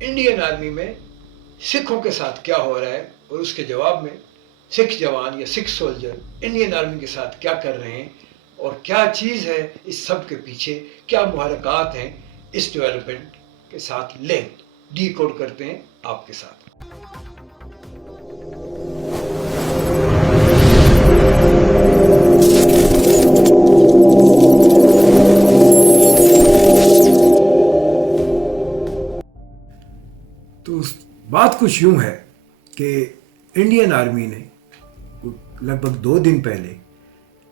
Indian army میں سکھوں کے ساتھ کیا ہو رہا ہے اور اس کے جواب میں سکھ جوان یا سکھ سولجر انڈین آرمی کے ساتھ کیا کر رہے ہیں اور کیا چیز ہے اس سب کے پیچھے، کیا محرکات ہیں، اس ڈیولپمنٹ کے ساتھ لنک ڈی کوڈ کرتے ہیں آپ کے ساتھ۔ تو بات کچھ یوں ہے کہ انڈین آرمی نے لگ بھگ 2 دن پہلے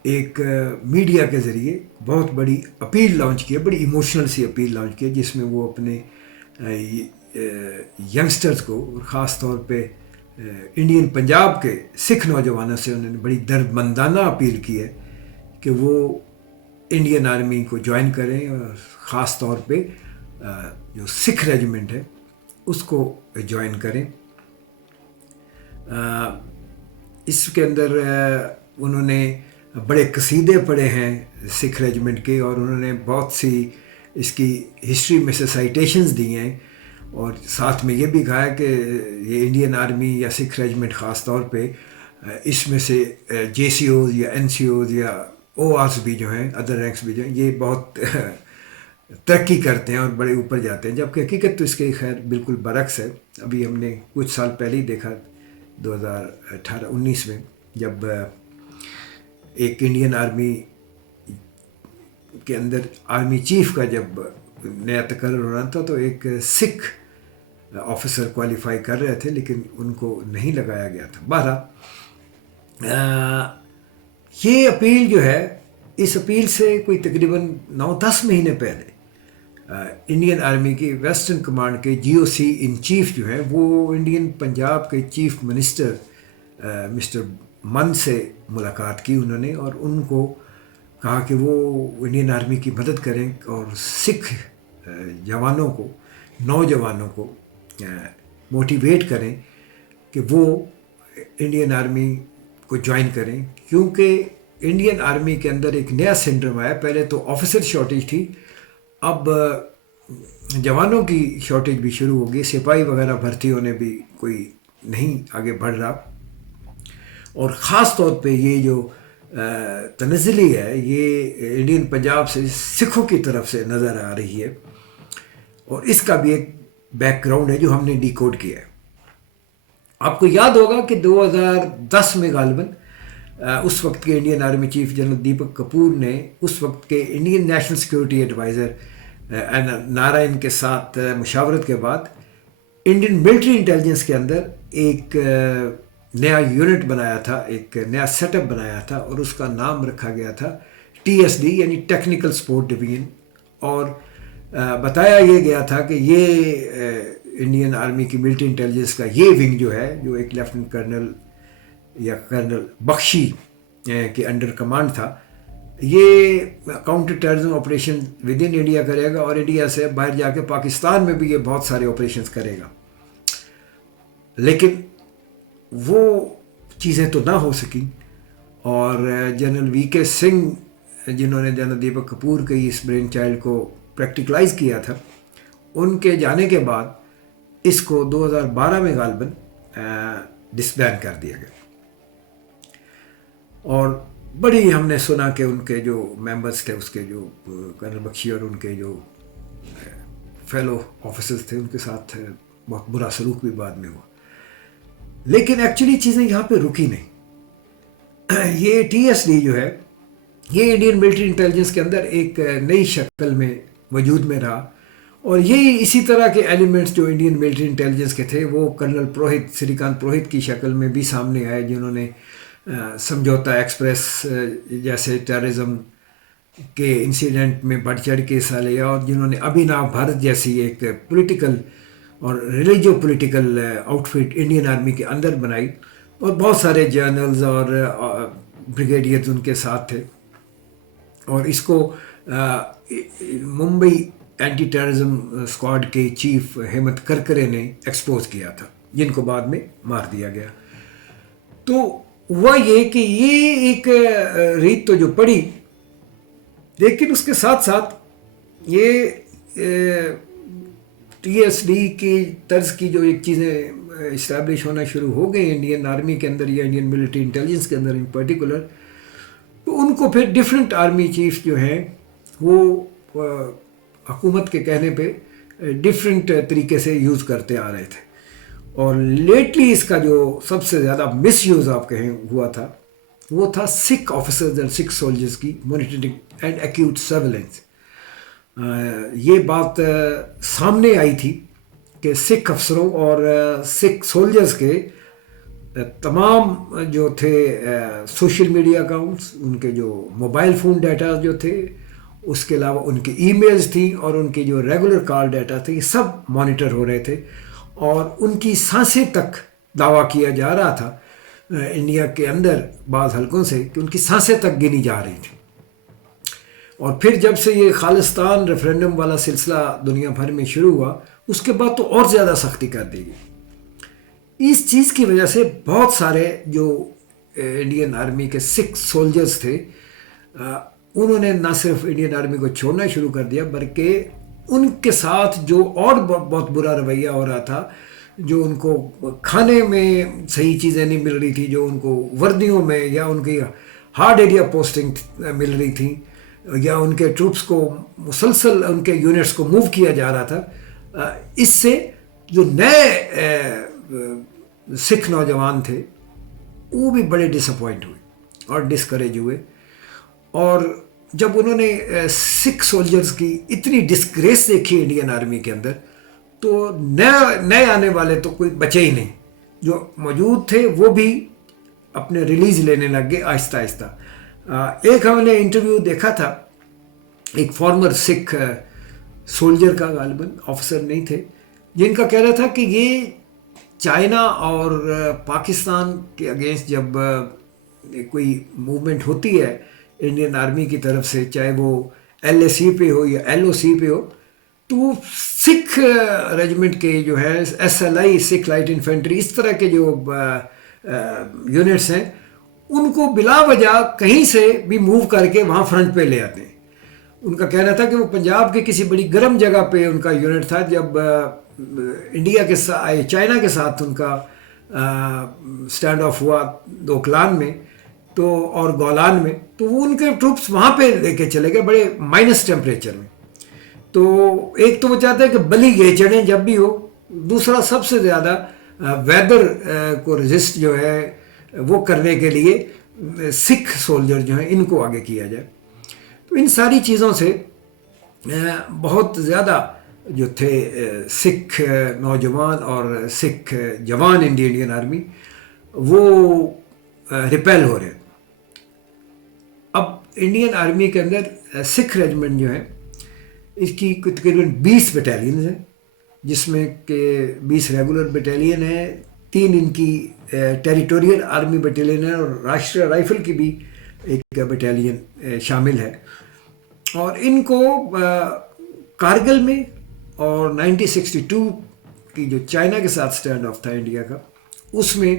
ایک میڈیا کے ذریعے بہت بڑی اپیل لانچ کی ہے، بڑی ایموشنل سی اپیل لانچ کی ہے، جس میں وہ اپنے ینگسٹرز کو اور خاص طور پہ انڈین پنجاب کے سکھ نوجوانوں سے انہوں نے بڑی درد مندانہ اپیل کی ہے کہ وہ انڈین آرمی کو جوائن کریں اور خاص طور پہ جو سکھ ریجیمنٹ ہے اس کو جوائن کریں۔ اس کے اندر انہوں نے بڑے قصیدے پڑھے ہیں سکھ ریجیمنٹ کے، اور انہوں نے بہت سی اس کی ہسٹری میں سے سائٹیشنز دی ہیں، اور ساتھ میں یہ بھی کہا ہے کہ یہ انڈین آرمی یا سکھ ریجیمنٹ خاص طور پہ اس میں سے جے سی اوز یا این سی اوز یا او آرس بھی جو ہیں، ادر رینکس بھی جو ہیں، یہ بہت ترقی کرتے ہیں اور بڑے اوپر جاتے ہیں، جبکہ حقیقت تو اس کے خیر بالکل برعکس ہے۔ ابھی ہم نے کچھ سال پہلے ہی دیکھا 2018-19 میں، جب ایک انڈین آرمی کے اندر آرمی چیف کا جب نیا تقرر ہو رہا تھا تو ایک سکھ آفیسر کوالیفائی کر رہے تھے لیکن ان کو نہیں لگایا گیا تھا۔ بہرحال یہ اپیل جو ہے، اس اپیل سے کوئی تقریباً 9-10 مہینے پہلے انڈین آرمی کی ویسٹرن کمانڈ کے جی او سی ان چیف جو ہیں، وہ انڈین پنجاب کے چیف منسٹر مسٹر من سے ملاقات کی انہوں نے، اور ان کو کہا کہ وہ انڈین آرمی کی مدد کریں اور سکھ جوانوں کو، نوجوانوں کو موٹیویٹ کریں کہ وہ انڈین آرمی کو جوائن کریں، کیونکہ انڈین آرمی کے اندر ایک نیا سنڈروم آیا۔ پہلے تو آفیسر شارٹیج تھی، اب جوانوں کی شارٹیج بھی شروع ہوگی، سپاہی وغیرہ بھرتی ہونے بھی کوئی نہیں آگے بڑھ رہا، اور خاص طور پہ یہ جو تنزلی ہے یہ انڈین پنجاب سے سکھوں کی طرف سے نظر آ رہی ہے، اور اس کا بھی ایک بیک گراؤنڈ ہے جو ہم نے ڈی کوڈ کیا ہے۔ آپ کو یاد ہوگا کہ 2010 میں غالباً اس وقت کے Indian army chief general Deepak Kapoor نے اس وقت کے Indian national security adviser Narayan کے ساتھ مشاورت کے بعد انڈین ملٹری انٹیلیجنس کے اندر ایک نیا یونٹ بنایا تھا، ایک نیا سیٹ اپ بنایا تھا، اور اس کا نام رکھا گیا تھا ٹی ایس ڈی یعنی ٹیکنیکل سپورٹ ڈویژن، اور بتایا یہ گیا تھا کہ یہ انڈین آرمی کی ملٹری انٹیلیجنس کا یہ ونگ جو ہے، جو ایک لیفٹنٹ کرنل یا کرنل بخشی کے انڈر کمانڈ تھا، یہ counter terrorism operation with in India کرے گا، اور انڈیا سے باہر جا کے پاکستان میں بھی یہ بہت سارے آپریشنز کرے گا۔ لیکن وہ چیزیں تو نہ ہو سکیں، اور جنرل وی کے سنگھ جنہوں نے جنرل دیپک کپور کے اس برین چائلڈ کو پریکٹیکلائز کیا تھا، ان کے جانے کے بعد اس کو 2012 میں غالباً ڈسبینڈ کر دیا گیا، اور بڑی ہم نے سنا کہ ان کے جو ممبرز تھے، اس کے جو کرنل بخشی اور ان کے جو فیلو آفیسرز تھے، ان کے ساتھ بہت برا سلوک بھی بعد میں ہوا۔ لیکن ایکچولی چیزیں یہاں پہ رکی نہیں۔ یہ ٹی ایس ڈی جو ہے یہ انڈین ملٹری انٹیلیجنس کے اندر ایک نئی شکل میں وجود میں رہا، اور یہی اسی طرح کے ایلیمنٹس جو انڈین ملٹری انٹیلیجنس کے تھے وہ کرنل پروہت، سری کانت پروہت کی شکل میں بھی سامنے آئے، جنہوں نے سمجھوتا ایکسپریس جیسے ٹیررزم کے انسیڈنٹ میں بڑھ چڑھ کے حصہ لیا، اور جنہوں نے ابھیناو بھارت جیسی ایک پولیٹیکل اور religio political outfit Indian army کے اندر بنائی، اور بہت سارے جرنلز اور بریگیڈیئرز ان کے ساتھ تھے، اور اس کو ممبئی اینٹی ٹیررزم اسکواڈ کے چیف ہیمت کرکرے نے ایکسپوز کیا تھا، جن کو بعد میں مار دیا گیا۔ تو ہوا یہ کہ یہ ایک ریت تو جو پڑی، لیکن اس کے ساتھ ساتھ یہ TSD کی طرز کی جو ایک چیزیں اسٹیبلش ہونا شروع ہو گئی انڈین آرمی کے اندر یا انڈین ملٹری انٹیلیجنس کے اندر ان پرٹیکولر، تو ان کو پھر ڈفرینٹ آرمی چیف جو ہیں وہ حکومت کے کہنے پہ ڈفرینٹ طریقے سے یوز کرتے آ رہے تھے. اور لیٹلی اس کا جو سب سے زیادہ مس یوز آپ کہیں ہوا تھا وہ تھا سکھ آفیسرز اینڈ سکھ سولجرز کی مانیٹرنگ اینڈ ایکیوٹ سرویلنس. یہ بات سامنے آئی تھی کہ سکھ افسروں اور سکھ سولجرز کے تمام جو تھے سوشل میڈیا اکاؤنٹس، ان کے جو موبائل فون ڈیٹا جو تھے، اس کے علاوہ ان کی ای میلز تھیں اور ان کی جو ریگولر کال ڈیٹا تھے، یہ سب مانیٹر ہو رہے تھے. اور ان کی سانسیں تک دعویٰ کیا جا رہا تھا انڈیا کے اندر بعض حلقوں سے کہ ان کی سانسیں تک گنی جا رہی تھیں. اور پھر جب سے یہ خالصتان ریفرینڈم والا سلسلہ دنیا بھر میں شروع ہوا، اس کے بعد تو اور زیادہ سختی کر دی گئی. اس چیز کی وجہ سے بہت سارے جو انڈین آرمی کے سکھ سولجرز تھے، انہوں نے نہ صرف انڈین آرمی کو چھوڑنا شروع کر دیا، بلکہ ان کے ساتھ جو اور بہت برا رویہ ہو رہا تھا، جو ان کو کھانے میں صحیح چیزیں نہیں مل رہی تھی، جو ان کو وردیوں میں یا ان کی ہارڈ ایریا پوسٹنگ مل رہی تھی، یا ان کے ٹروپس کو مسلسل ان کے یونٹس کو موو کیا جا رہا تھا، اس سے جو نئے سکھ نوجوان تھے وہ بھی بڑے ڈس اپوائنٹ ہوئے اور ڈسکریج ہوئے. اور جب انہوں نے سکھ سولجرز کی اتنی ڈسگریس دیکھی انڈین آرمی کے اندر، تو نئے آنے والے تو کوئی بچے ہی نہیں، جو موجود تھے وہ بھی اپنے ریلیز لینے لگ گئے آہستہ آہستہ. ایک ہم نے انٹرویو دیکھا تھا ایک فارمر سکھ سولجر کا، غالباً آفیسر نہیں تھے، جن کا کہہ رہا تھا کہ یہ چائنا اور پاکستان کے اگینسٹ جب کوئی موومنٹ ہوتی ہے انڈین آرمی کی طرف سے، چاہے وہ LAC پہ ہو یا LOC پہ ہو، تو سکھ ریجمنٹ کے جو ہے SLI سکھ لائٹ انفینٹری، اس طرح کے جو یونٹس ہیں، ان کو بلا وجہ کہیں سے بھی موو کر کے وہاں فرنٹ پہ لے آتے ہیں. ان کا کہنا تھا کہ وہ پنجاب کے کسی بڑی گرم جگہ پہ ان کا یونٹ تھا، جب انڈیا کے ساتھ چائنا کے ساتھ ان کا سٹینڈ آف ہوا دوکلان میں تو اور گولان میں، تو وہ ان کے ٹروپس وہاں پہ لے کے چلے گئے بڑے مائنس ٹیمپریچر میں. تو ایک تو وہ چاہتے ہیں کہ بلی گئے چڑھیں جب بھی ہو، دوسرا سب سے زیادہ ویدر کو رجسٹ جو ہے وہ کرنے کے لیے سکھ سولجر جو ہیں ان کو آگے کیا جائے. تو ان ساری چیزوں سے بہت زیادہ جو تھے سکھ نوجوان اور سکھ جوان انڈین آرمی وہ ریپیل ہو رہے. اب انڈین آرمی کے اندر سکھ ریجمنٹ جو ہے اس کی تقریباً 20 بٹالینز ہیں، جس میں کہ 20 ریگولر بٹالین ہیں، 3 ان کی ٹیریٹوریل آرمی بٹالین ہے، اور راشٹریہ رائفل کی بھی ایک بٹالین شامل ہے. اور ان کو کارگل میں اور 1962 کی جو چائنا کے ساتھ سٹینڈ آف تھا انڈیا کا، اس میں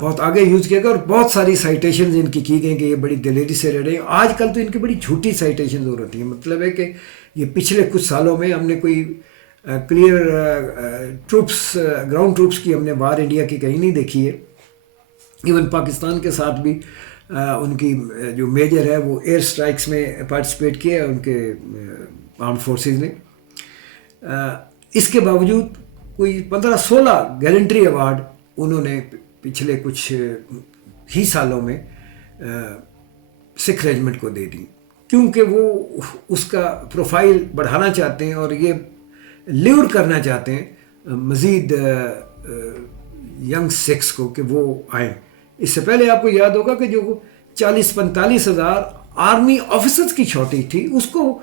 بہت آگے یوز کیا گیا، اور بہت ساری سائٹیشنز ان کی گئیں کہ یہ بڑی دلیری سے لڑے. آج کل تو ان کی بڑی جھوٹی سائٹیشنز ہو رہی ہیں. مطلب ہے کہ یہ پچھلے کچھ سالوں میں ہم نے کوئی کلیئر ٹروپس گراؤنڈ ٹروپس کی ہم نے باہر انڈیا کی کہیں نہیں دیکھی ہے. ایون پاکستان کے ساتھ بھی ان کی جو میجر ہے وہ ایئر سٹرائکس میں پارٹیسپیٹ کیا ہے ان کے آرمڈ فورسز نے. اس کے باوجود کوئی 15-16 گیلنٹری ایوارڈ انہوں نے پچھلے کچھ ہی سالوں میں سکھ ریجمنٹ کو دے دی، کیونکہ وہ اس کا پروفائل بڑھانا چاہتے ہیں اور یہ لیور کرنا چاہتے ہیں مزید ینگ سکھس کو کہ وہ آئیں. اس سے پہلے آپ کو یاد ہوگا کہ جو 40-45 ہزار آرمی آفیسرز کی شارٹیج تھی، اس کو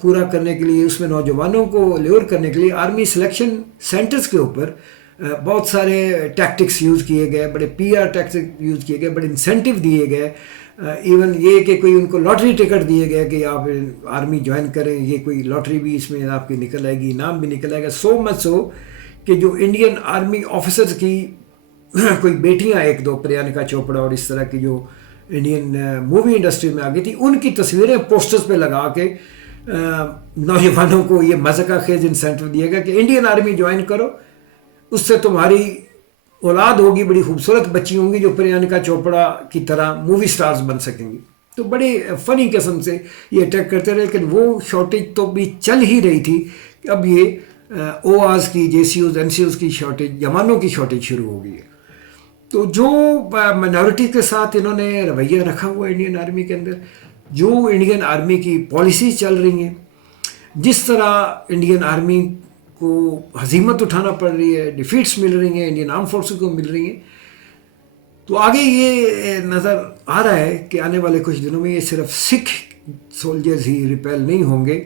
پورا کرنے کے لیے، اس میں نوجوانوں کو لیور کرنے کے لیے آرمی سلیکشن سینٹرز کے اوپر بہت سارے ٹیکٹکس یوز کیے گئے، بڑے PR ٹیکٹکس یوز کیے گئے، بڑے انسینٹیو دیے گئے. ایون یہ کہ کوئی ان کو لاٹری ٹکٹ دیے گئے کہ آپ آرمی جوائن کریں، یہ کوئی لاٹری بھی اس میں آپ کی نکل آئے گی، انعام بھی نکل آئے گا. سو مچ سو کہ جو انڈین آرمی آفیسرز کی کوئی بیٹیاں 1-2 پریانکا چوپڑا اور اس طرح کی جو انڈین مووی انڈسٹری میں آ گئی تھی، ان کی تصویریں پوسٹرز پہ لگا کے نوجوانوں کو یہ مذاق خیز انسینٹو دیا گیا کہ انڈین آرمی جوائن کرو، اس سے تمہاری اولاد ہوگی، بڑی خوبصورت بچی ہوں گی جو پریانکا چوپڑا کی طرح مووی سٹارز بن سکیں گی. تو بڑے فنی قسم سے یہ اٹیک کرتے رہے، لیکن وہ شارٹیج تو بھی چل ہی رہی تھی کہ اب یہ او آز کی، J C Os, N C Os کی شارٹیج، جوانوں کی شارٹیج شروع ہو گئی ہے. تو جو مائنورٹی کے ساتھ انہوں نے رویہ رکھا ہوا ہے انڈین آرمی کے اندر، جو انڈین آرمی کی پالیسیز چل رہی ہیں، جس طرح انڈین آرمی کو ہزیمت اٹھانا پڑ رہی ہے، ڈیفیٹس مل رہی ہیں انڈین آرم فورسز کو مل رہی ہیں، تو آگے یہ نظر آ رہا ہے کہ آنے والے کچھ دنوں میں یہ صرف سکھ سولجرز ہی ریپیل نہیں ہوں گے،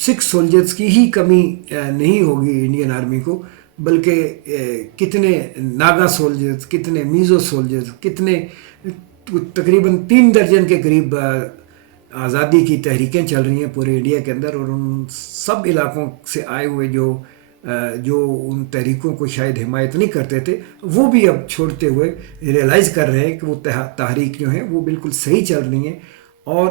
سکھ سولجرز کی ہی کمی نہیں ہوگی انڈین آرمی کو، بلکہ کتنے ناگا سولجرز، کتنے میزو سولجرز، کتنے تقریباً 3 درجن کے قریب آزادی کی تحریکیں چل رہی ہیں پورے انڈیا کے اندر، اور ان سب علاقوں سے آئے ہوئے جو ان تحریکوں کو شاید حمایت نہیں کرتے تھے، وہ بھی اب چھوڑتے ہوئے ریئلائز کر رہے ہیں کہ وہ تحریک جو ہیں وہ بالکل صحیح چل رہی ہیں، اور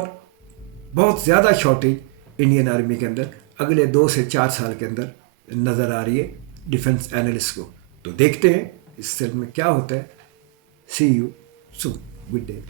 بہت زیادہ شارٹیج انڈین آرمی کے اندر اگلے 2 سے 4 سال کے اندر نظر آ رہی ہے ڈیفنس اینالسٹ کو. تو دیکھتے ہیں اس سیل میں کیا ہوتا ہے. سی یو سون، گڈ ڈے.